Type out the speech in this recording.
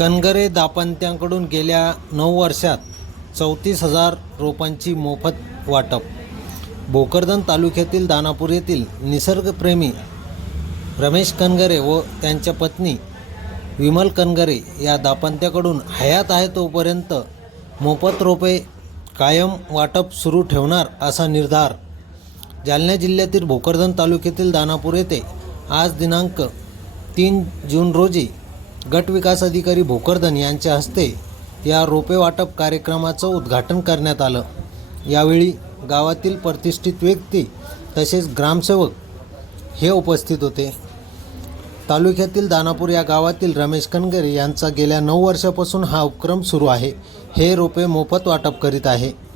कनगरे दापंत्यांकडून गेल्या नऊ वर्षात चौतीस हजार रोपांची मोफत वाटप. भोकरदन तालुक्यातील दानापूर येथील निसर्गप्रेमी रमेश कनगरे व त्यांच्या पत्नी विमल कनगरे या दापंत्याकडून हयात आहे तोपर्यंत मोफत रोपे कायम वाटप सुरू ठेवणार असा निर्धार जालना जिल्ह्यातील भोकरदन तालुक्यातील दानापूर येथे आज दिनांक तीन जून रोजी गट विकास अधिकारी भोकरदन यांच्या हस्ते या रोपे वाटप कार्यक्रमाचं उद्घाटन करण्यात आलं. यावेळी गावातील प्रतिष्ठित व्यक्ती तसेच ग्रामसेवक हे उपस्थित होते. तालुक्यातील दानापूर या गावातील रमेश कनगरे यांचा गेल्या नऊ वर्षापासून हा उपक्रम सुरू आहे. हे रोपे मोफत वाटप करीत आहे.